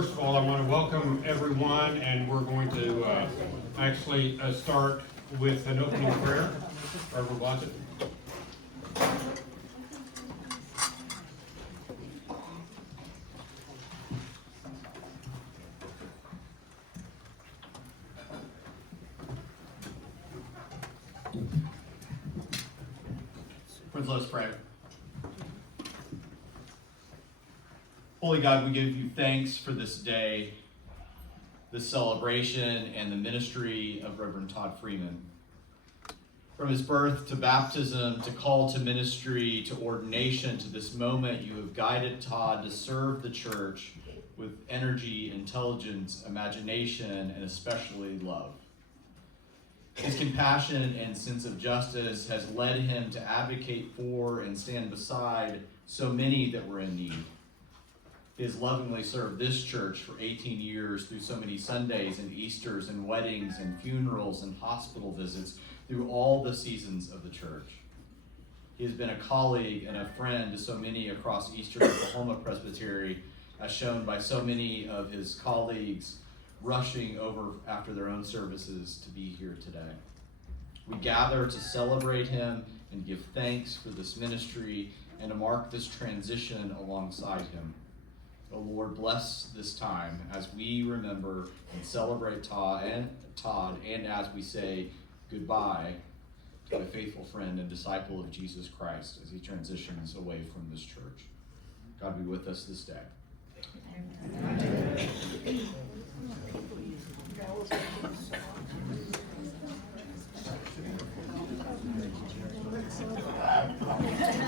First of all, I want to welcome everyone, and we're going to actually start with an opening prayer. Reverend Watson. Friends, let us pray. Holy God, we give you thanks for this day, this celebration, and the ministry of Reverend Todd Freeman. From his birth to baptism, to call to ministry, to ordination, to this moment, you have guided Todd to serve the church with energy, intelligence, imagination, and especially love. His compassion and sense of justice has led him to advocate for and stand beside so many that were in need. He has lovingly served this church for 18 years through so many Sundays and Easters and weddings and funerals and hospital visits through all the seasons of the church. He has been a colleague and a friend to so many across Eastern Oklahoma Presbytery, as shown by so many of his colleagues rushing over after their own services to be here today. We gather to celebrate him and give thanks for this ministry and to mark this transition alongside him. Oh Lord, bless this time as we remember and celebrate Todd, and as we say goodbye to a faithful friend and disciple of Jesus Christ as he transitions away from this church. God be with us this day. Amen.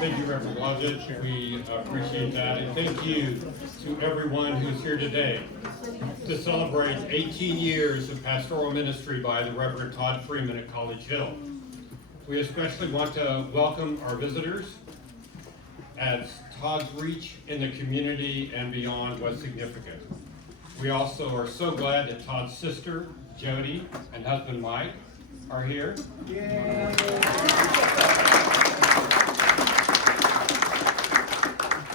Thank you, Reverend Wazich. We appreciate that. And thank you to everyone who's here today to celebrate 18 years of pastoral ministry by the Reverend Todd Freeman at College Hill. We especially want to welcome our visitors, as Todd's reach in the community and beyond was significant. We also are so glad that Todd's sister, Jody, and husband, Mike, are here. Yay.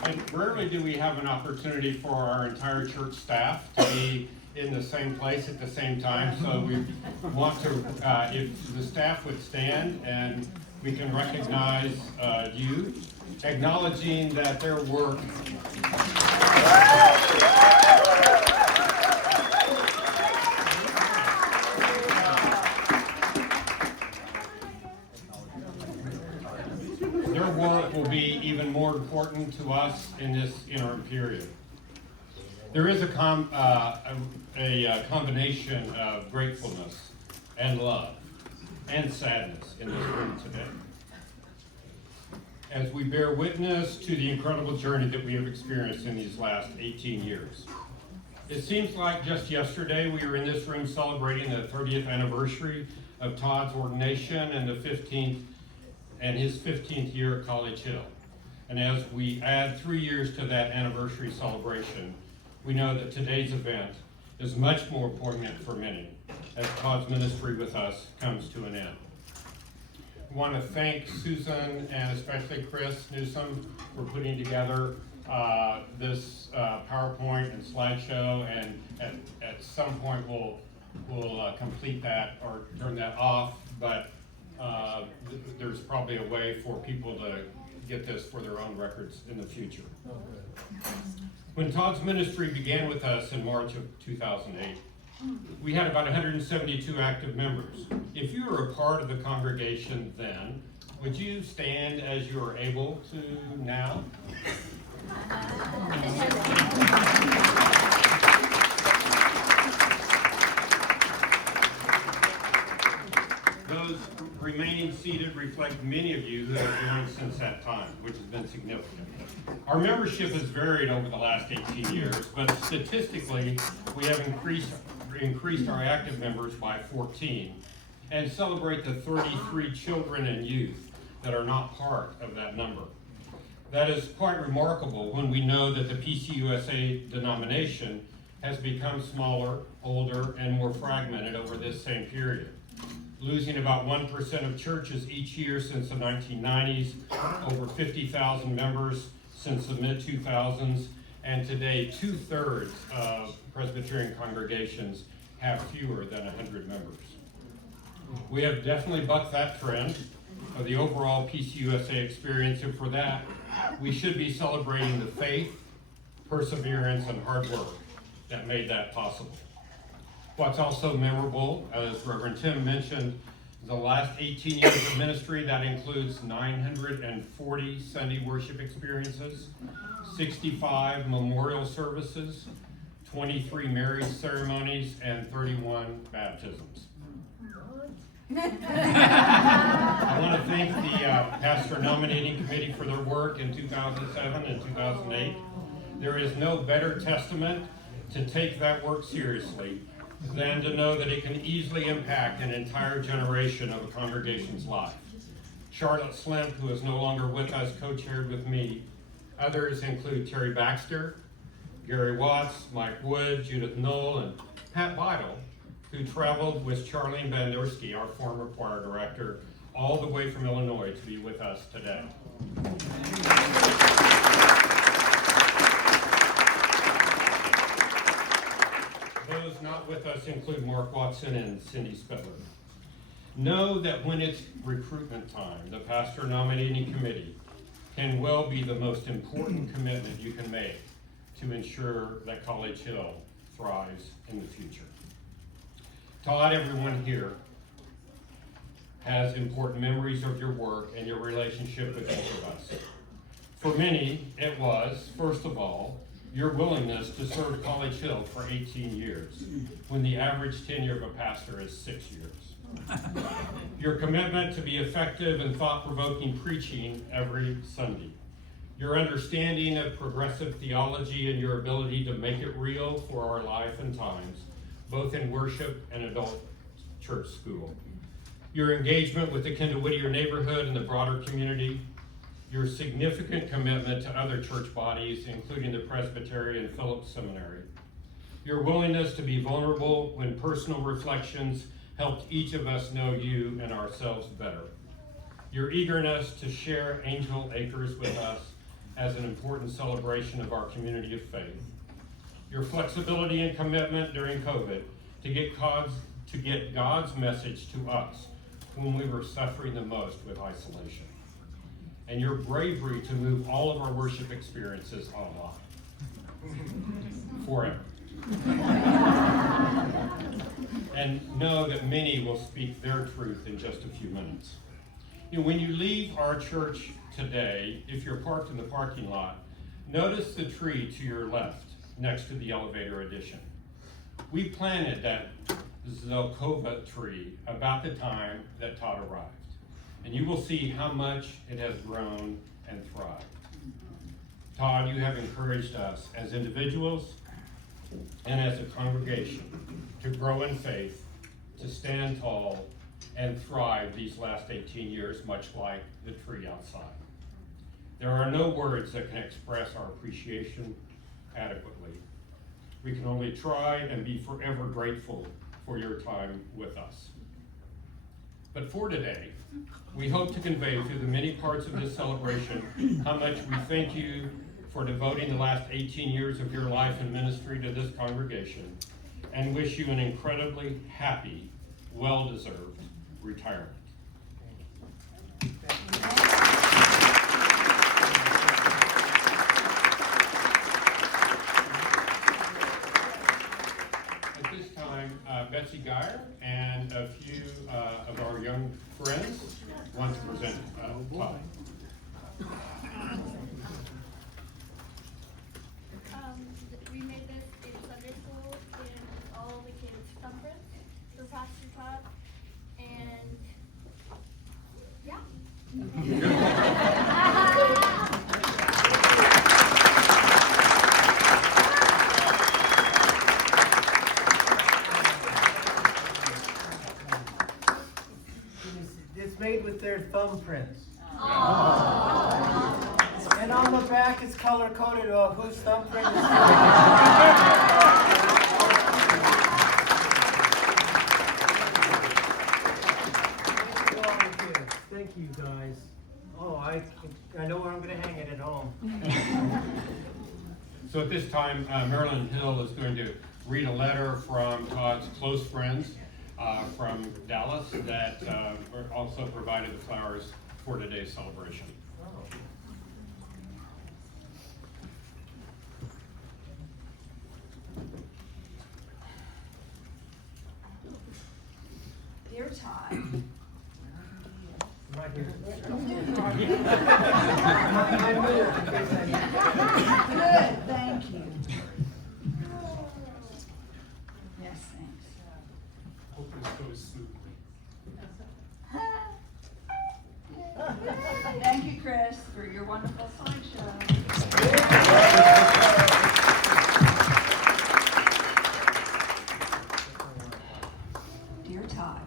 And rarely do we have an opportunity for our entire church staff to be in the same place at the same time, so we want to, if the staff would stand and we can recognize you, acknowledging that their work will be even more important to us in this interim period. There is a combination of gratefulness and love and sadness in this room today, as we bear witness to the incredible journey that we have experienced in these last 18 years. It seems like just yesterday we were in this room celebrating the 30th anniversary of Todd's ordination and his 15th year at College Hill. And as we add 3 years to that anniversary celebration, we know that today's event is much more poignant for many as Todd's ministry with us comes to an end. I want to thank Susan and especially Chris Newsom for putting together this PowerPoint and slideshow, and at some point we'll complete that or turn that off, but there's probably a way for people to get this for their own records in the future. When Todd's ministry began with us in March of 2008, we had about 172 active members. If you were a part of the congregation then, would you stand as you are able to now? Those remaining seated reflect many of you who have joined since that time, which has been significant. Our membership has varied over the last 18 years, but statistically, we have increased our active members by 14 and celebrate the 33 children and youth that are not part of that number. That is quite remarkable when we know that the PCUSA denomination has become smaller, older, and more fragmented over this same period, losing about 1% of churches each year since the 1990s, over 50,000 members since the mid-2000s, and today 2/3 of Presbyterian congregations have fewer than 100 members. We have definitely bucked that trend of the overall PCUSA experience, and for that, we should be celebrating the faith, perseverance, and hard work that made that possible. What's also memorable, as Reverend Tim mentioned, the last 18 years of ministry, that includes 940 Sunday worship experiences, 65 memorial services, 23 marriage ceremonies, and 31 baptisms. I want to thank the pastor nominating committee for their work in 2007 and 2008. There is no better testament to take that work seriously than to know that it can easily impact an entire generation of a congregation's life. Charlotte Slimp, who is no longer with us, co-chaired with me. Others include Terry Baxter, Gary Watts, Mike Wood, Judith Knoll, and Pat Vidal, who traveled with Charlene Bandurski, our former choir director, all the way from Illinois to be with us today. Those not with us include Mark Watson and Cindy Spedler. Know that when it's recruitment time, the pastor nominating committee can well be the most important commitment you can make to ensure that College Hill thrives in the future. Todd, everyone here has important memories of your work and your relationship with each of us. For many, it was, first of all, your willingness to serve College Hill for 18 years, when the average tenure of a pastor is 6 years. Your commitment to be effective and thought-provoking preaching every Sunday. Your understanding of progressive theology and your ability to make it real for our life and times, both in worship and adult church school. Your engagement with the Kendall Whittier neighborhood and the broader community. Your significant commitment to other church bodies, including the Presbyterian Phillips Seminary. Your willingness to be vulnerable when personal reflections helped each of us know you and ourselves better. Your eagerness to share Angel Acres with us as an important celebration of our community of faith. Your flexibility and commitment during COVID to get God's message to us when we were suffering the most with isolation. And your bravery to move all of our worship experiences online. Forever. And know that many will speak their truth in just a few minutes. You know, when you leave our church today, if you're parked in the parking lot, notice the tree to your left next to the elevator addition. We planted that Zelkova tree about the time that Todd arrived. And you will see how much it has grown and thrived. Todd, you have encouraged us as individuals and as a congregation to grow in faith, to stand tall, and thrive these last 18 years, much like the tree outside. There are no words that can express our appreciation adequately. We can only try and be forever grateful for your time with us. But for today, we hope to convey through the many parts of this celebration how much we thank you for devoting the last 18 years of your life and ministry to this congregation, and wish you an incredibly happy, well-deserved retirement. At this time, Betsy Geyer and a few of our young friends want to present Todd. We made this in Sunday school in all the kids' conference for Pastor Todd, and yeah. It's made with their thumbprints. And on the back it's color coded of whose thumbprint is Thank you guys. Oh, I know where I'm going to hang it at home. So at this time, Marilyn Hill is going to read a letter from Todd's close friends from Dallas that also provided the flowers for today's celebration. Dear Todd, Right here. good, thank you. Yes, thanks. Hope this goes smoothly. Thank you, Chris, for your wonderful slideshow. Dear Todd,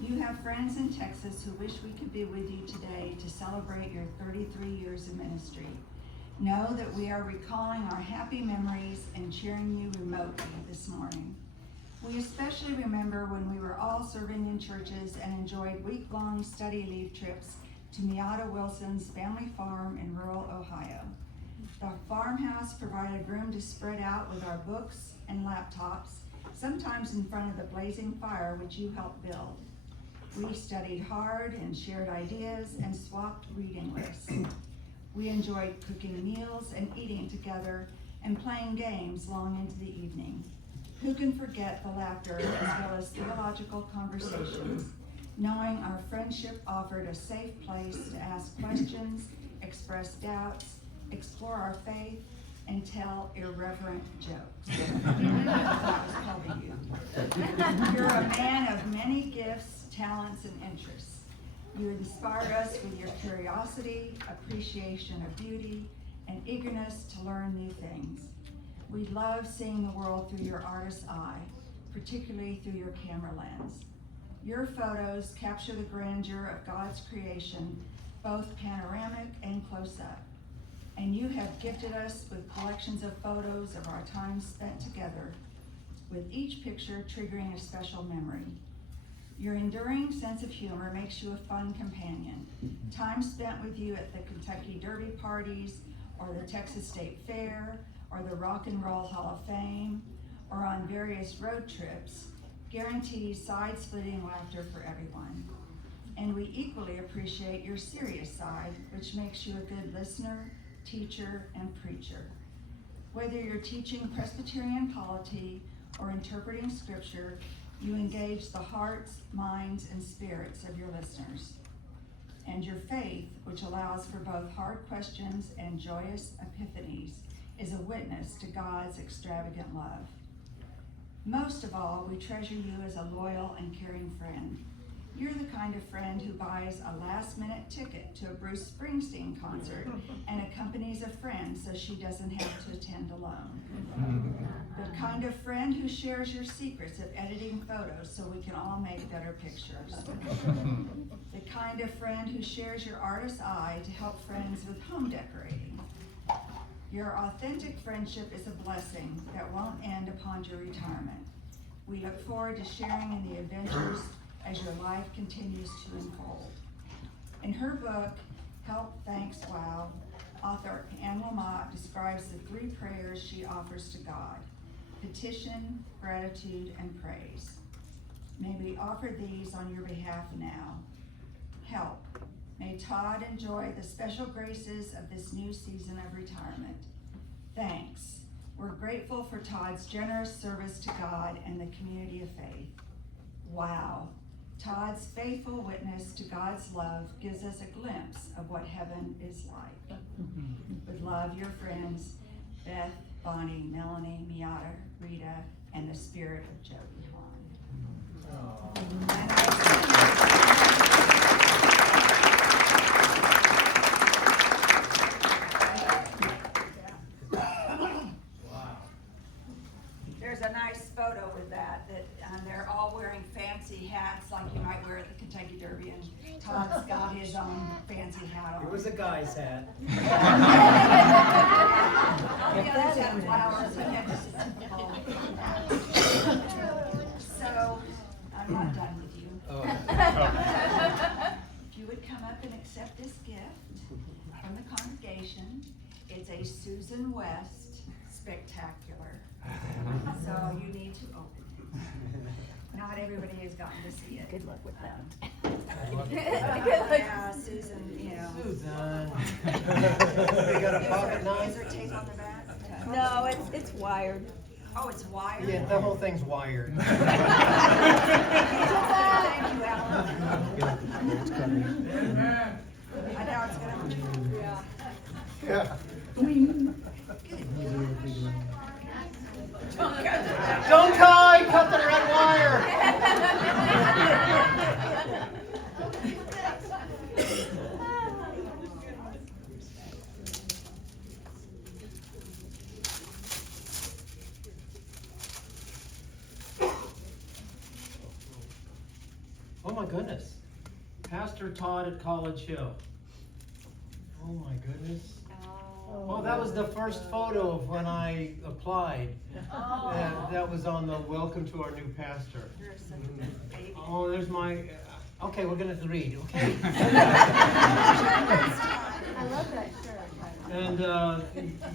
you have friends in Texas who wish we could be with you today to celebrate your 33 years of ministry. Know that we are recalling our happy memories and cheering you remotely this morning. We especially remember when we were all serving in churches and enjoyed week-long study leave trips to Miata Wilson's family farm in rural Ohio. The farmhouse provided room to spread out with our books and laptops, sometimes in front of the blazing fire which you helped build. We studied hard and shared ideas and swapped reading lists. We enjoyed cooking meals and eating together and playing games long into the evening. Who can forget the laughter as well as theological conversations, knowing our friendship offered a safe place to ask questions, express doubts, explore our faith, and tell irreverent jokes. That was probably you. You're a man of many gifts, talents, and interests. You inspire us with your curiosity, appreciation of beauty, and eagerness to learn new things. We love seeing the world through your artist's eye, particularly through your camera lens. Your photos capture the grandeur of God's creation, both panoramic and close-up. And you have gifted us with collections of photos of our time spent together, with each picture triggering a special memory. Your enduring sense of humor makes you a fun companion. Time spent with you at the Kentucky Derby parties, or the Texas State Fair, or the Rock and Roll Hall of Fame, or on various road trips, guarantees side-splitting laughter for everyone. And we equally appreciate your serious side, which makes you a good listener, teacher, and preacher. Whether you're teaching Presbyterian polity or interpreting scripture, you engage the hearts, minds, and spirits of your listeners. And your faith, which allows for both hard questions and joyous epiphanies, is a witness to God's extravagant love. Most of all, we treasure you as a loyal and caring friend. You're the kind of friend who buys a last-minute ticket to a Bruce Springsteen concert and accompanies a friend so she doesn't have to attend alone. The kind of friend who shares your secrets of editing photos so we can all make better pictures. The kind of friend who shares your artist's eye to help friends with home decorating. Your authentic friendship is a blessing that won't end upon your retirement. We look forward to sharing in the adventures as your life continues to unfold. In her book, Help, Thanks, Wow, author Anne Lamott describes the 3 prayers she offers to God: petition, gratitude, and praise. May we offer these on your behalf now. Help. May Todd enjoy the special graces of this new season of retirement. Thanks. We're grateful for Todd's generous service to God and the community of faith. Wow. Todd's faithful witness to God's love gives us a glimpse of what heaven is like. With love, your friends, Beth, Bonnie, Melanie, Miata, Rita, and the spirit of Jody Hahn. And there's a nice photo with that they're all wearing fancy hats like you might wear at the Kentucky Derby, and Todd's got his own fancy hat on. It was a guy's hat. All the others have flowers, and have just So, I'm not done with you. If you would come up and accept this gift from the congregation, it's a Susan West Spectacular. So you need to open it. Not everybody has gotten to see it. Good luck with that. Yeah, Susan, you know. Susan. They got a pocket Is knife? there tape on the back? No, it's wired. Oh, it's wired? Yeah, the whole thing's wired. Thank you, Alan. I know it's gonna. Yeah. Don't tie, cut the red wire. Oh my goodness. Pastor Todd at College Hill. Oh my goodness. Oh, that was the first photo of when I applied. That was on the welcome to our new pastor. You're such a good baby. Oh, there's my, okay, we're gonna read, okay? I love that shirt. And,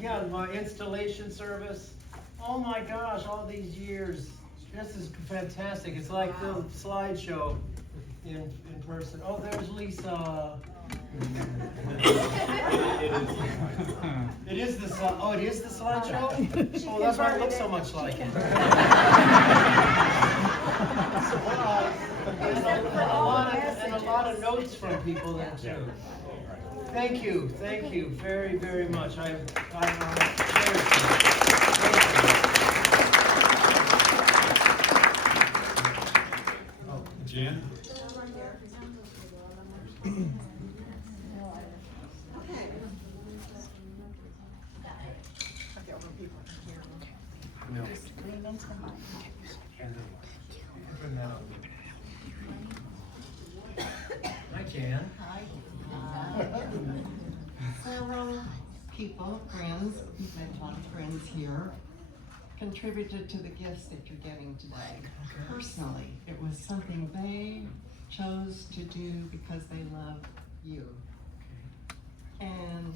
yeah, my installation service. Oh my gosh, all these years. This is fantastic. It's like the slideshow in person. Oh, there's Lisa. It is the slideshow? Oh, that's why it looks so much like it. And a lot of notes from people there too. Thank you very, very much. Jen? Lean into the mic. Hi, Jan. Several people, friends, met Todd's friends here, contributed to the gifts that you're getting today. Personally, it was something they chose to do because they love you. And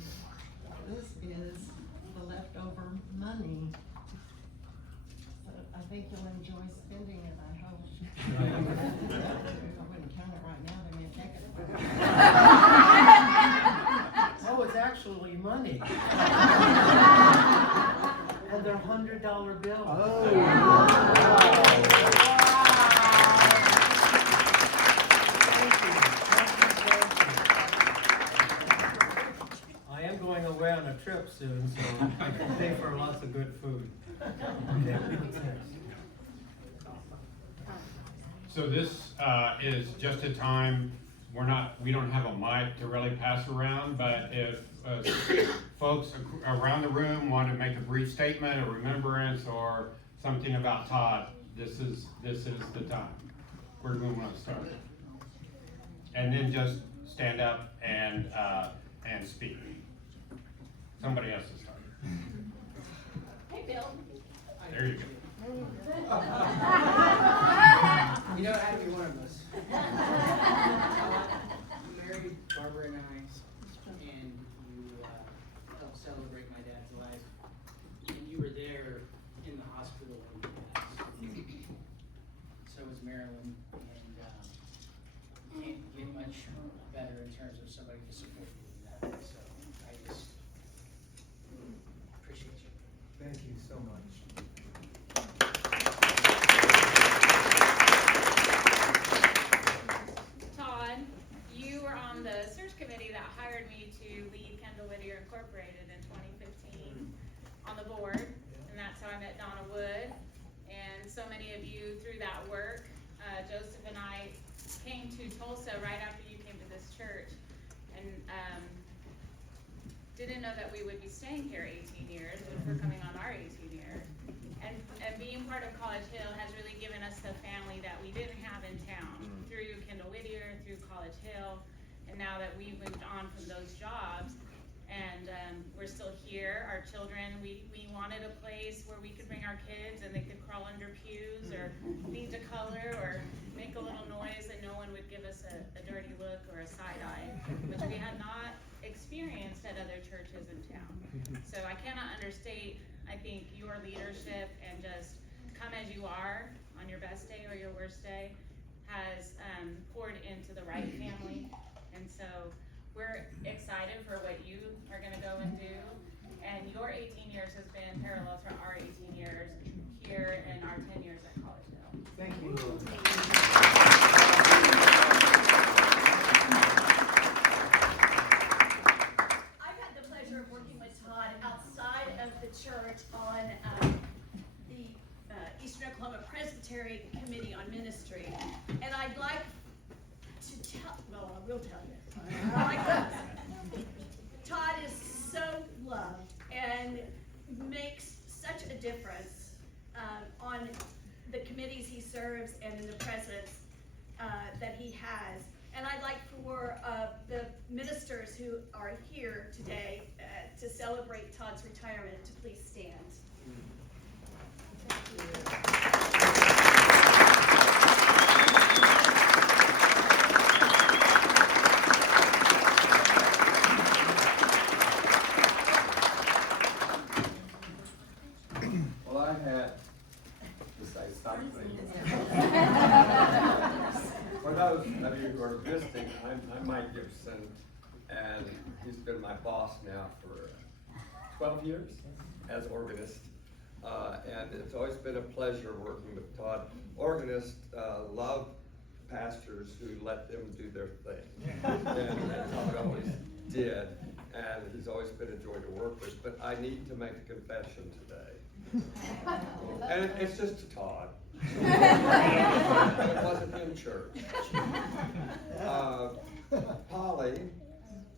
this is the leftover money. So I think you'll enjoy spending it, I hope. I wouldn't count it right now, they may take it. Oh, it's actually money. And they're $100 bills. I am going away on a trip soon, so I can pay for lots of good food. So this is just a time, we don't have a mic to really pass around, but if folks around the room want to make a brief statement, a remembrance, or something about Todd, this is the time. Where do we want to start? And then just stand up and speak. Somebody has to start. Hey, Bill. There you go. You know, I'd be one of us. Married Barbara and I, and you helped celebrate my dad's life. And you were there in the hospital when he passed. So was Marilyn, and can't get much better in terms of somebody to support you in that way. So I just appreciate you. Thank you so much. Todd, you were on the search committee that hired me to lead Kendall Whittier Incorporated in 2015 on the board, and that's how I met Donna Wood. And so many of you through that work, Joseph and I came to Tulsa right after you came to this church, and didn't know that we would be staying here 18 years, which we're coming on our 18 year. And being part of College Hill has really given us the family that we didn't have in town through Kendall Whittier, through College Hill, and now that we've moved on from those jobs, and we're still here, our children, we wanted a place where we could bring our kids and they could crawl under pews or need to color or make a little noise and no one would give us a dirty look or a side eye, which we had not experienced at other churches in town. So I cannot understate I think your leadership and just come as you are on your best day or your worst day has poured into the Wright family. And so we're excited for what you are gonna go and do. And your 18 years has been parallel to our 18 years here and our 10 years at College Hill. Thank you. I've had the pleasure of working with Todd outside of the church on the Eastern Oklahoma Presbytery Committee on Ministry. And I'd like to tell, well, I will tell you. Todd is so loved and makes such a difference on the committees he serves and in the presence that he has. And I'd like for the ministers who are here today to celebrate Todd's retirement to please stand. Thank you. Well, I had to say something. For those of you who are visiting, I'm Mike Gibson, and he's been my boss now for 12 years as organist. And it's always been a pleasure working with Todd. Organists love pastors who let them do their thing. And Todd always did, and he's always been a joy to work with. But I need to make a confession today. And it's just to Todd. It wasn't in church. Polly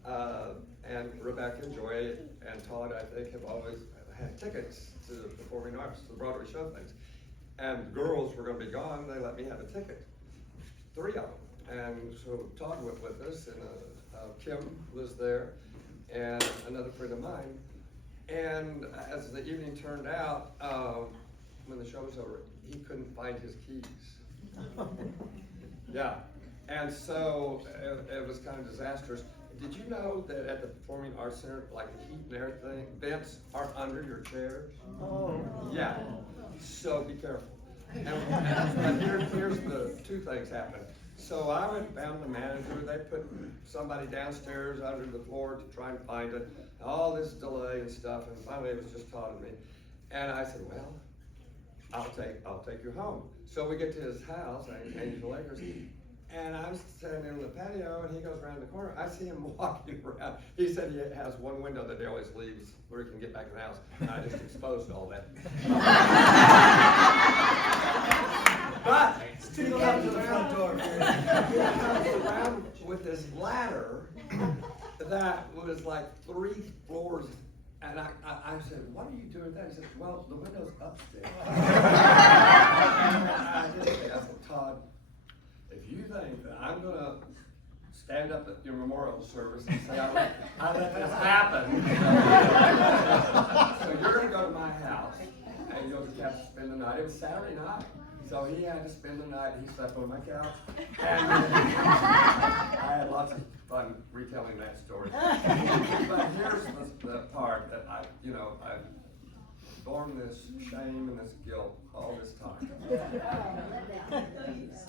and Rebecca, Joy, and Todd, I think, have always had tickets to the performing arts, the Broadway show things. And the girls were going to be gone, they let me have a ticket. 3 of them. And so Todd went with us, and Kim was there, and another friend of mine. And as the evening turned out, when the show was over, he couldn't find his keys. Yeah, and so it was kind of disastrous. Did you know that at the Performing Arts Center, like the heat and air thing, vents are under your chairs? Oh. Yeah, so be careful. And here's the two things happened. So I went and found the manager. They put somebody downstairs under the floor to try and find it. All this delay and stuff, and finally it was just Todd and me. And I said, well, I'll take you home. So we get to his house, Angel Lakers, and I'm standing in the patio, and he goes around the corner. I see him walking around. He said he has one window that he always leaves where he can get back in the house. And I just exposed all that. But he comes around with this ladder that was like 3 floors. And I said, what are you doing with that? He said, well, the window's upstairs. I said, Todd, if you think that I'm going to stand up at your memorial service and say, I let this happen, so you're going to go to my house, and you'll just have to spend the night. It was Saturday night. So he had to spend the night, he slept on my couch, and I had lots of fun retelling that story. But here's the part that I've borne this shame and this guilt all this time.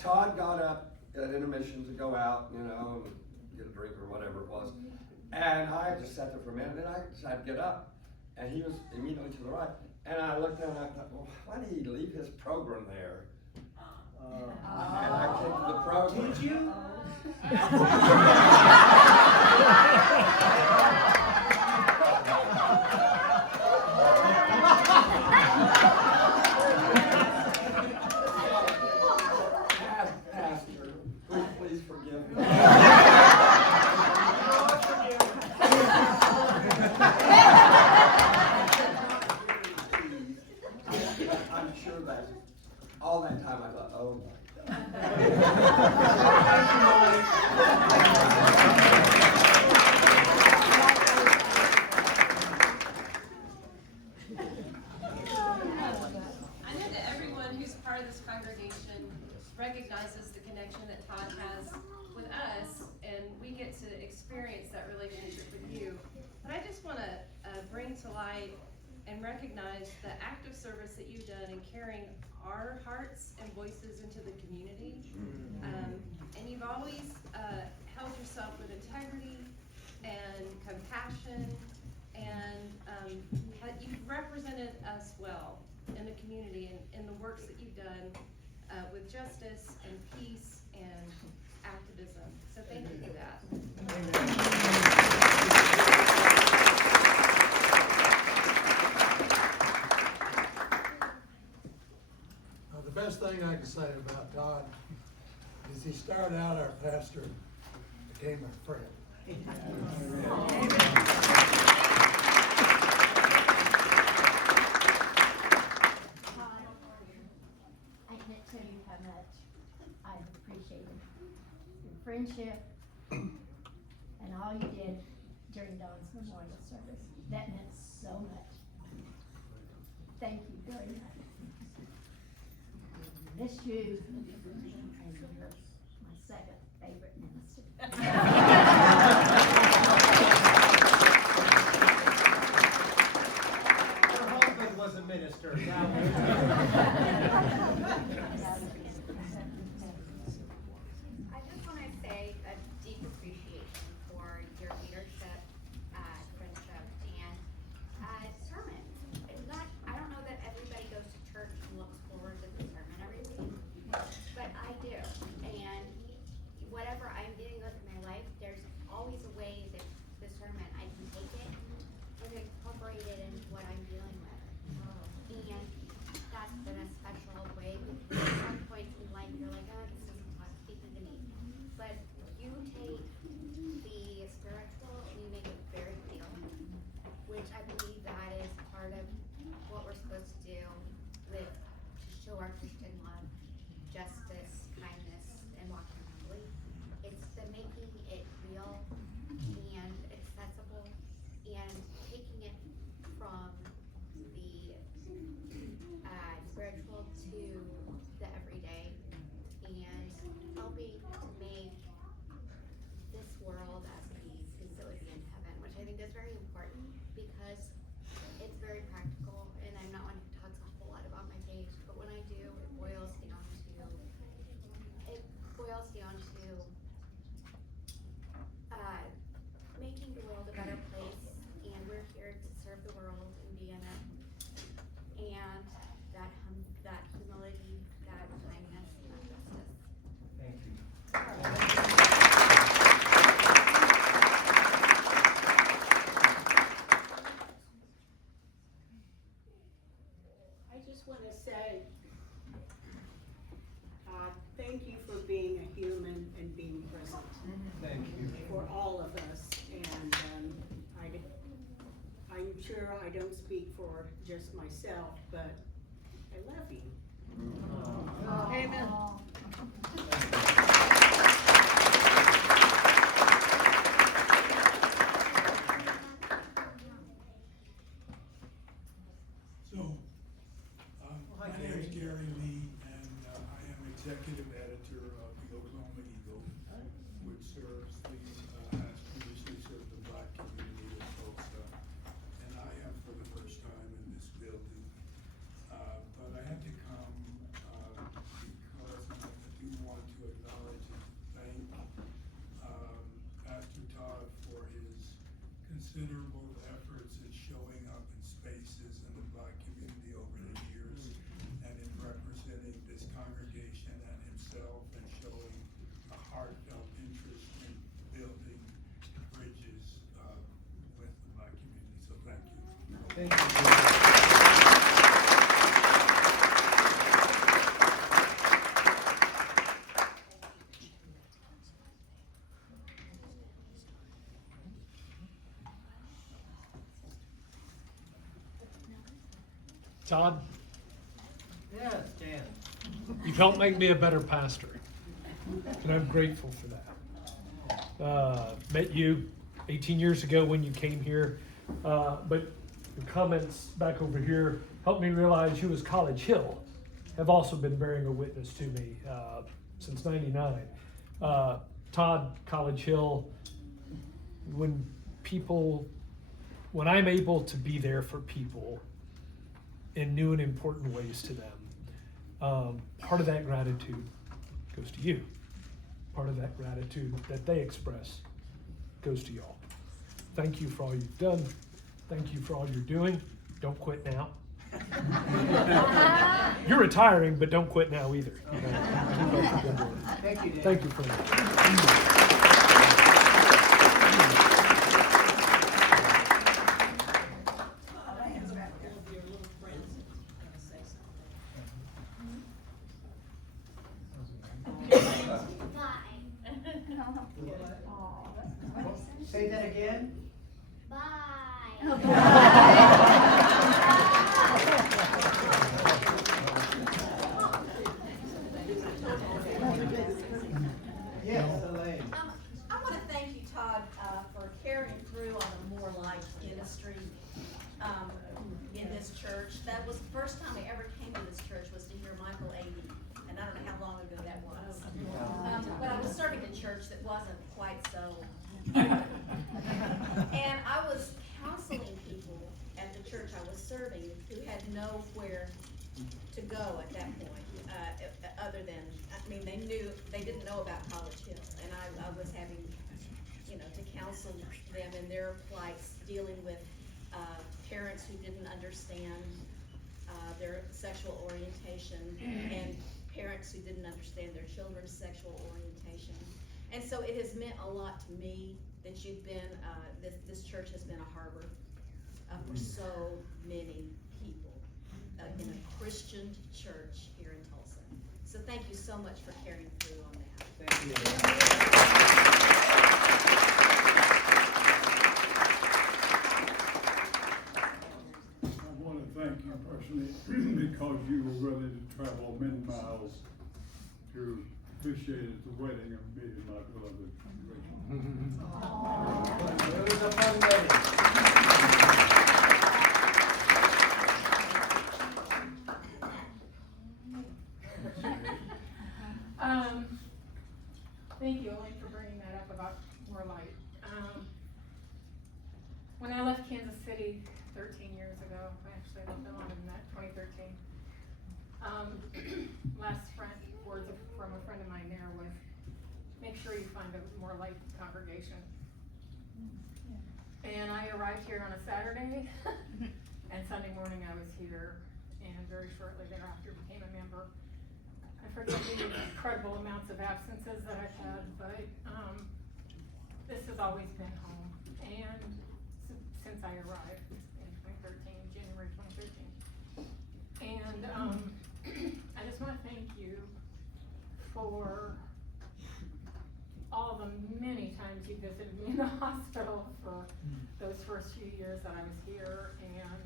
Todd got up at intermission to go out, and get a drink or whatever it was. And I just sat there for a minute, and then I decided to get up. And he was immediately to the right. And I looked down and I thought, well, why did he leave his program there? And I kicked the program. Did you? Pastor, please forgive me. I'm sure that all that time I thought, oh my God. I know that everyone who's part of this congregation recognizes the connection that Todd has with us, and we get to experience that relationship with you. But I just want to bring to light and recognize the active service that you've done in carrying our hearts and voices into the community. And you've always held yourself with integrity and compassion, and you've represented us well in the community and in the works that you've done with justice and peace and activism. So thank you for that. The best thing I can say about Todd is he started out our pastor, became our friend. I can't tell you how much I've appreciated your friendship and all you did during Dawn's memorial service. That meant so much. Thank you very much. Miss you, and you're my second favorite minister. Her husband was a minister. I just want to say a deep appreciation for your leadership, friendship, and sermon. It's not, I don't know that everybody goes to church and looks forward to the sermon every week, but I do. And whatever I'm dealing with in my life, there's always a way that the sermon, I can take it and incorporate it into what I'm dealing with. And that's been a special way, because at some points in life, you're like, oh, this doesn't talk speaking to me. But you take the spiritual and you make it very real, which I believe that is part of what we're supposed to do with, to show our Christian love, justice, kindness, and walking humbly. It's the making it real and accessible, and taking it from the spiritual to the everyday, and helping to make this world as peace as it would be in heaven, which I think is very important, because it's very practical, and I'm not one who talks a whole lot about my faith, but when I do, it boils down to making the world a better place, and we're here to serve the world and be in it, and that humility, that kindness, and that justice. Thank you. I just want to say, thank you for being a human and being present. Thank you. For all of us, and I'm sure I don't speak for just myself, but I love you. Amen. So, my name is Gary Lee, and I am executive editor of the Oklahoma Eagle, which serves has previously served the Black community of Tulsa, and I am for the first time in this building. But I had to come because I do want to acknowledge and thank Pastor Todd for his considerable efforts in showing up in spaces in the Black community over the years, and in representing this congregation and himself, and showing a heartfelt interest in building bridges with the Black community. So thank you. Thank you. Todd, Yes, Dan. you've helped make me a better pastor, and I'm grateful for that. Met you 18 years ago when you came here, but your comments back over here helped me realize you as College Hill have also been bearing a witness to me since '99. Todd, College Hill, when I'm able to be there for people in new and important ways to them. Part of that gratitude goes to you. Part of that gratitude that they express goes to y'all. Thank you for all you've done. Thank you for all you're doing. Don't quit now. You're retiring, but don't quit now either. Keep up the good work. Thank you, Dan. Thank you for that. Say that again. Yes, Elaine. I want to thank you, Todd, for carrying through on the More Life ministry in this church. That was the first time I ever came to this church was to hear Michael 80, and I don't know how long ago that was. But I was serving a church that wasn't quite so. And I was counseling people at the church I was serving who had nowhere to go at that point, other than, I mean, they didn't know about College Hill, and I was having, to counsel them in their plights, dealing with parents who didn't understand their sexual orientation, and parents who didn't understand their children's sexual orientation. And so it has meant a lot to me that you've been, this church has been a harbor for so many people in a Christian church here in Tulsa. So thank you so much for carrying through on that. Thank you. I want to thank you personally because you were willing to travel many miles to officiate at the wedding of me and my beloved Rachel. It was a fun day. Thank you, Elaine, for bringing that up about More Light. When I left Kansas City 13 years ago, actually a little bit longer than that, 2013, last words from a friend of mine there was, make sure you find a More Light congregation. And I arrived here on a Saturday, and Sunday morning I was here, and very shortly thereafter became a member. I forget the incredible amounts of absences that I've had, but this has always been home, and since I arrived in 2013, January 2013. And I just want to thank you for all the many times you visited me in the hospital for those first few years that I was here, and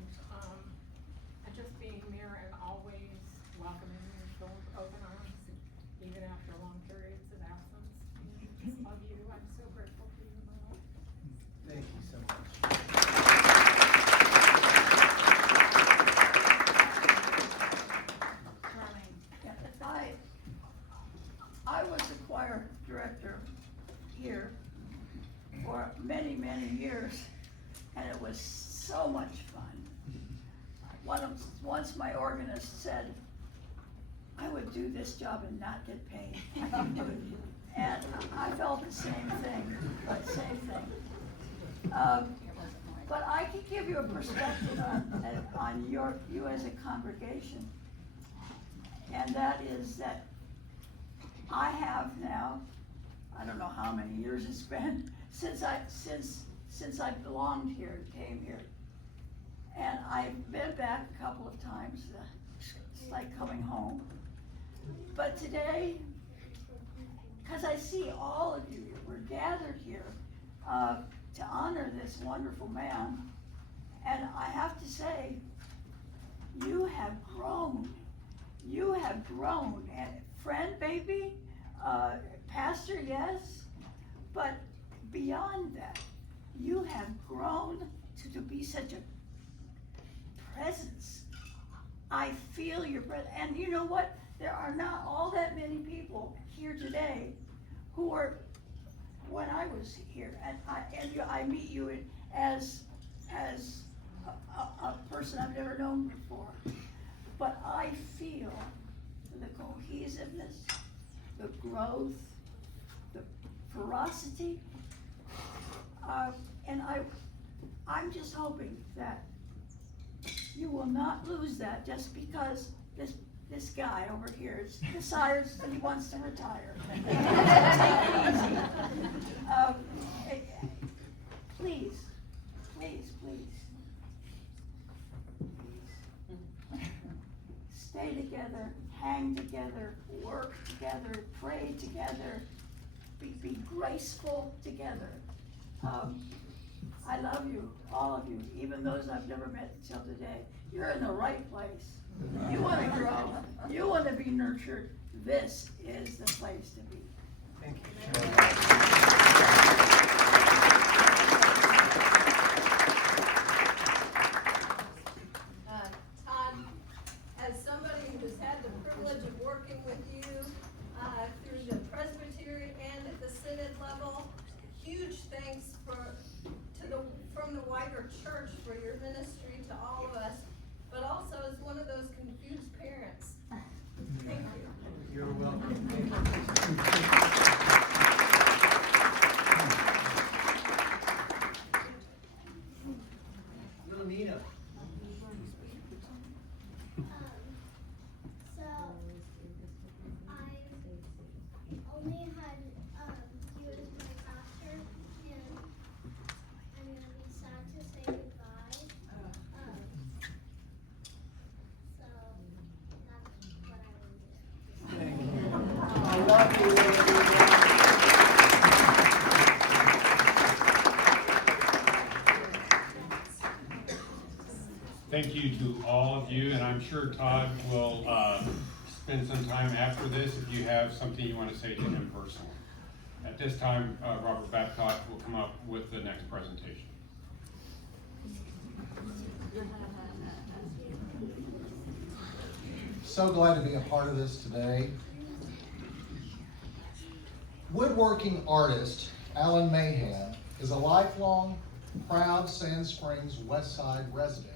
just being there and always welcoming me with open arms, even after long periods of absence. I just love you. I'm so grateful for you in my life. Thank you so much. I was the choir director here for many, many years, and it was so much fun. Once my organist said, I would do this job and not get paid. And I felt the same thing, but I can give you a perspective on you as a congregation. And that is that I have now, I don't know how many years it's been since I belonged here, came here. And I've been back a couple of times, it's like coming home. But today, because I see all of you, we're gathered here to honor this wonderful man. And I have to say, you have grown. You have grown. And friend, baby, pastor, yes, but beyond that, you have grown to be such a presence. I feel your presence. And you know what? There are not all that many people here today who were when I was here. And I meet you as a person I've never known before. but I feel the cohesiveness, the growth, the ferocity, and I'm just hoping that you will not lose that just because this guy over here decides that he wants to retire. Take it easy. Please, please, please. Stay together, hang together, work together, pray together, be graceful together. I love you, all of you, even those I've never met until today. You're in the right place. You want to grow. You want to be nurtured. This is the place to be. Thank you. Todd, as somebody who's had the privilege of working with you through the Presbytery and at the Synod level, huge thanks from the wider church for your ministry to all of us, but also as one of those confused parents. Thank you. You're welcome. Little Nina. So, I only had you as my pastor, and I'm gonna be sad to say goodbye. So, that's what I wanted to say. Thank you. I love you. Thank you to all of you, and I'm sure Todd will spend some time after this if you have something you want to say to him personally. At this time, Robert Babcock will come up with the next presentation. So glad to be a part of this today. Woodworking artist Alan Mahan is a lifelong, proud Sand Springs West Side resident.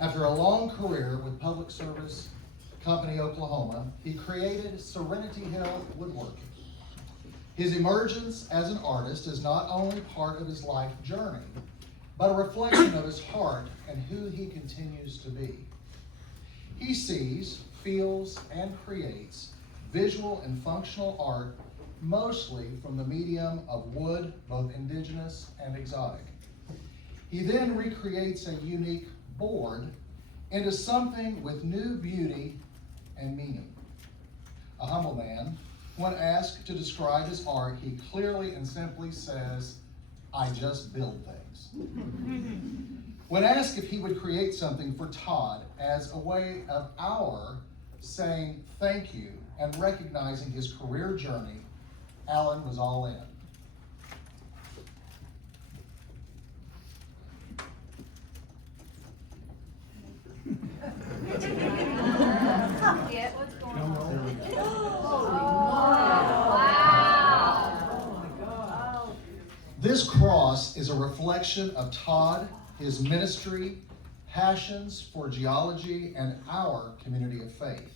After a long career with Public Service Company Oklahoma, he created Serenity Hill Woodworking. His emergence as an artist is not only part of his life journey, but a reflection of his heart and who he continues to be. He sees, feels, and creates visual and functional art mostly from the medium of wood, both indigenous and exotic. He then recreates a unique board into something with new beauty and meaning. A humble man, when asked to describe his art, he clearly and simply says, "I just build things." When asked if he would create something for Todd as a way of our saying thank you and recognizing his career journey, Alan was all in. Yeah, what's going on? Wow. This cross is a reflection of Todd, his ministry, passions for geology, and our community of faith.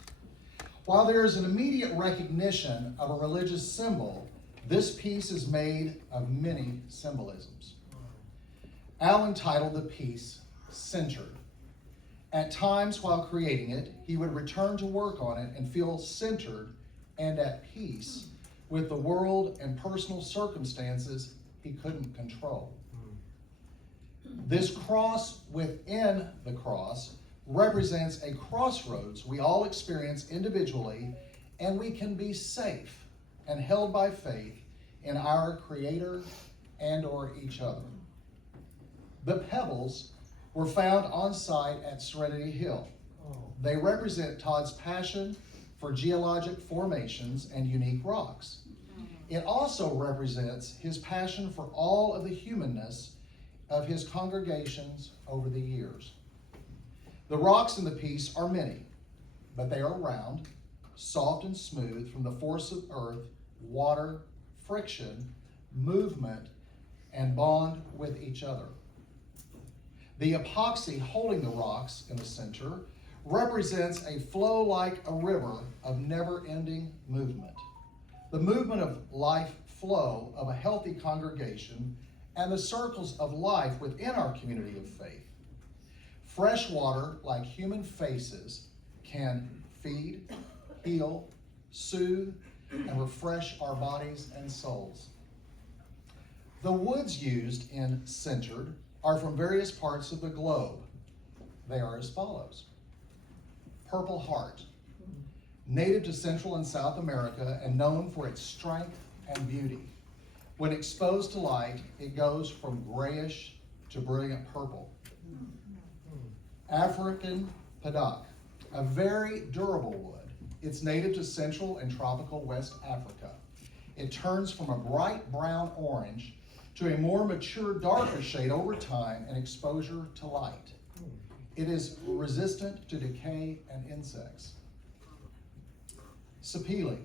While there is an immediate recognition of a religious symbol, this piece is made of many symbolisms. Alan titled the piece Centered. At times while creating it, he would return to work on it and feel centered and at peace with the world and personal circumstances he couldn't control. This cross within the cross represents a crossroads we all experience individually, and we can be safe and held by faith in our Creator and or each other. The pebbles were found on site at Serenity Hill. They represent Todd's passion for geologic formations and unique rocks. It also represents his passion for all of the humanness of his congregations over the years. The rocks in the piece are many, but they are round, soft and smooth from the force of earth, water, friction, movement, and bond with each other. The epoxy holding the rocks in the center represents a flow like a river of never-ending movement. The movement of life flow of a healthy congregation and the circles of life within our community of faith. Fresh water, like human faces, can feed, heal, soothe, and refresh our bodies and souls. The woods used in Centered are from various parts of the globe. They are as follows. Purple Heart, native to Central and South America and known for its strength and beauty. When exposed to light, it goes from grayish to brilliant purple. African Paddock, a very durable wood. It's native to Central and tropical West Africa. It turns from a bright brown orange to a more mature, darker shade over time and exposure to light. It is resistant to decay and insects. Sapele,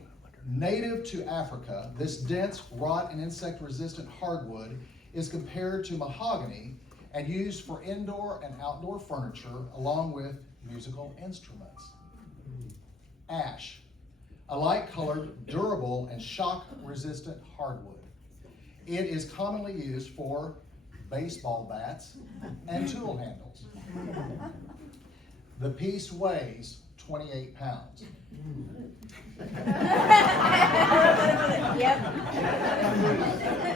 native to Africa, this dense, rot and insect resistant hardwood is compared to mahogany and used for indoor and outdoor furniture along with musical instruments. Ash, a light-colored, durable, and shock-resistant hardwood. It is commonly used for baseball bats and tool handles. The piece weighs 28 pounds. Yep.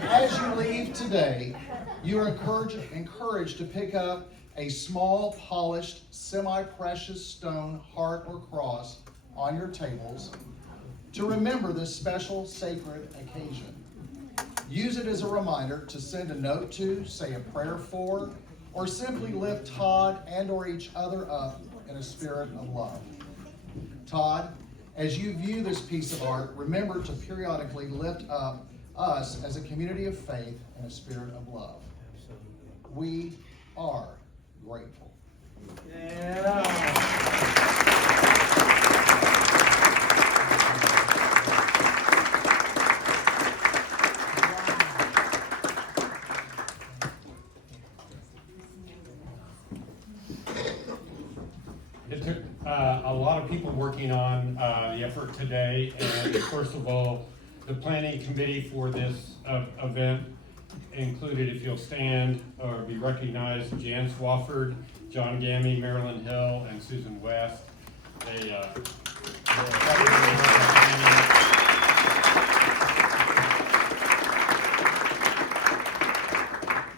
As you leave today, you are encouraged to pick up a small, polished, semi-precious stone heart or cross on your tables to remember this special sacred occasion. Use it as a reminder to send a note to, say a prayer for, or simply lift Todd and or each other up in a spirit of love. Todd, as you view this piece of art, remember to periodically lift up us as a community of faith in a spirit of love. We are grateful. It took a lot of people working on the effort today, and first of all, the planning committee for this event included, if you'll stand or be recognized, Jan Swafford, John Gammy, Marilyn Hill, and Susan West.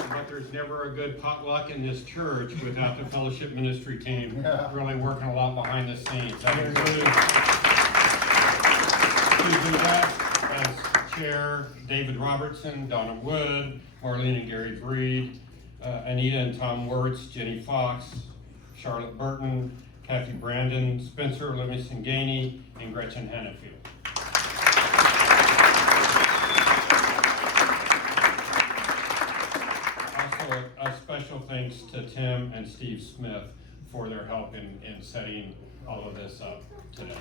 But there's never a good potluck in this church without the fellowship ministry team really working a lot behind the scenes. That includes Susan West as chair, David Robertson, Donna Wood, Marlene and Gary Breed, Anita and Tom Wirtz, Jenny Fox, Charlotte Burton, Kathy Brandon, Spencer Livingston Gainey, and Gretchen Hannafield. Also, a special thanks to Tim and Steve Smith for their help in setting all of this up today.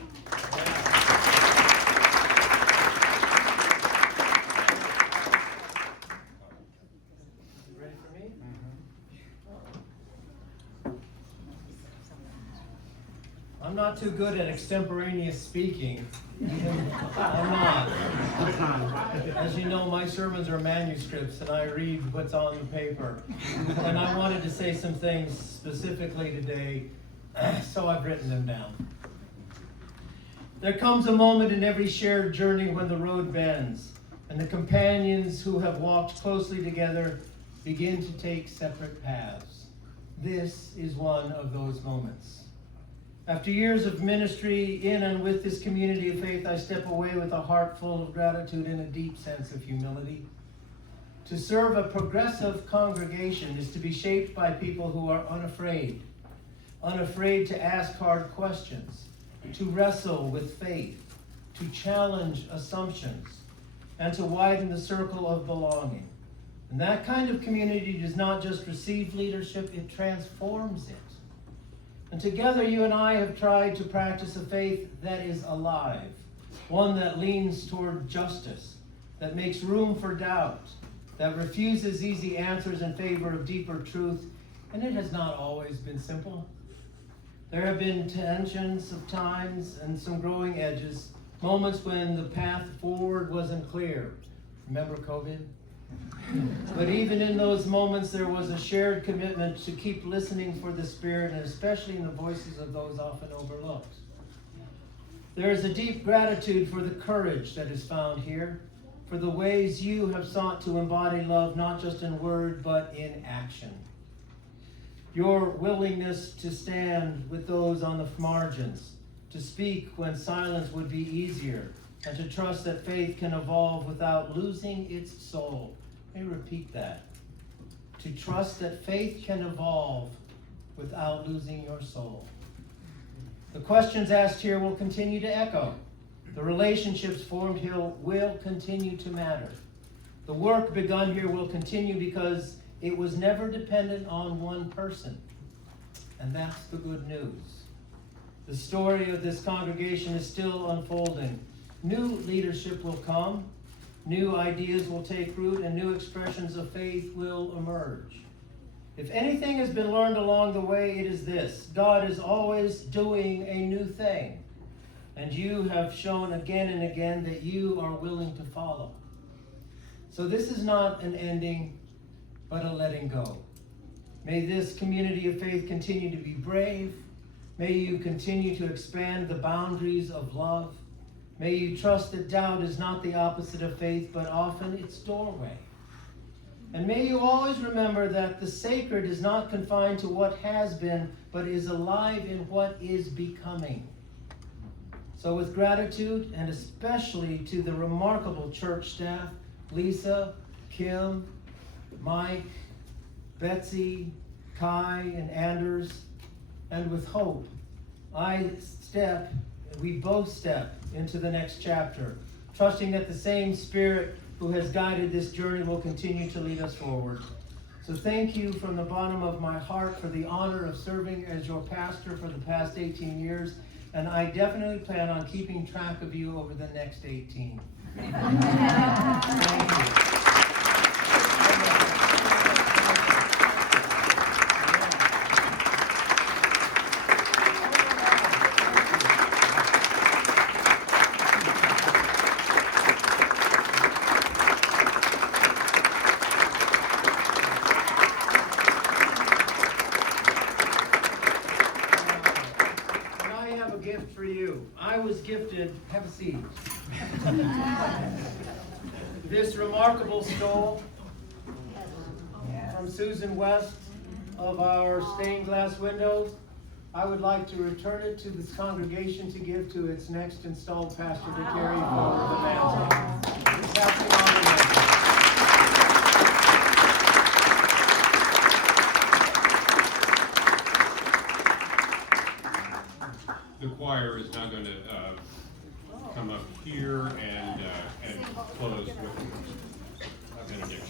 I'm not too good at extemporaneous speaking. I'm not. As you know, my sermons are manuscripts and I read what's on the paper. And I wanted to say some things specifically today, so I've written them down. There comes a moment in every shared journey when the road bends and the companions who have walked closely together begin to take separate paths. This is one of those moments. After years of ministry in and with this community of faith, I step away with a heart full of gratitude and a deep sense of humility. To serve a progressive congregation is to be shaped by people who are unafraid to ask hard questions, to wrestle with faith, to challenge assumptions, and to widen the circle of belonging. And that kind of community does not just receive leadership, it transforms it. And together you and I have tried to practice a faith that is alive, one that leans toward justice, that makes room for doubt, that refuses easy answers in favor of deeper truth, and it has not always been simple. There have been tensions of times and some growing edges, moments when the path forward wasn't clear. Remember COVID? But even in those moments, there was a shared commitment to keep listening for the Spirit, and especially in the voices of those often overlooked. There is a deep gratitude for the courage that is found here, for the ways you have sought to embody love, not just in word, but in action. Your willingness to stand with those on the margins, to speak when silence would be easier, and to trust that faith can evolve without losing its soul. Let me repeat that. To trust that faith can evolve without losing your soul. The questions asked here will continue to echo. The relationships formed here will continue to matter. The work begun here will continue because it was never dependent on one person. And that's the good news. The story of this congregation is still unfolding. New leadership will come, new ideas will take root, and new expressions of faith will emerge. If anything has been learned along the way, it is this: God is always doing a new thing. And you have shown again and again that you are willing to follow. So this is not an ending, but a letting go. May this community of faith continue to be brave. May you continue to expand the boundaries of love. May you trust that doubt is not the opposite of faith, but often its doorway. And may you always remember that the sacred is not confined to what has been, but is alive in what is becoming. So with gratitude, and especially to the remarkable church staff, Lisa, Kim, Mike, Betsy, Kai, and Anders, and with hope, we both step into the next chapter, trusting that the same Spirit who has guided this journey will continue to lead us forward. So thank you from the bottom of my heart for the honor of serving as your pastor for the past 18 years, and I definitely plan on keeping track of you over the next 18. Thank you. Have a seat. This remarkable stole from Susan West of our stained glass windows, I would like to return it to this congregation to give to its next installed pastor to carry forward the mantle. It's happening on the mantle. The choir is now going to come up here and close with a benediction.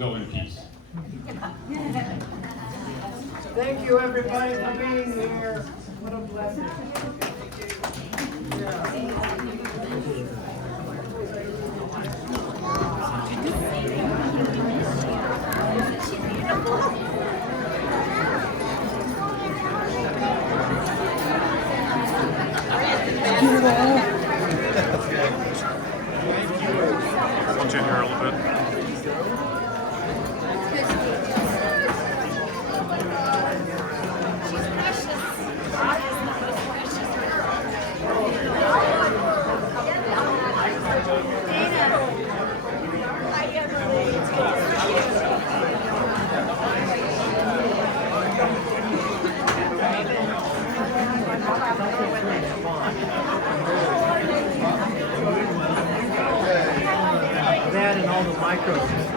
Go in peace. Thank you, everybody, for being here. What a blessing. I want you in here a little bit. That and all the micros.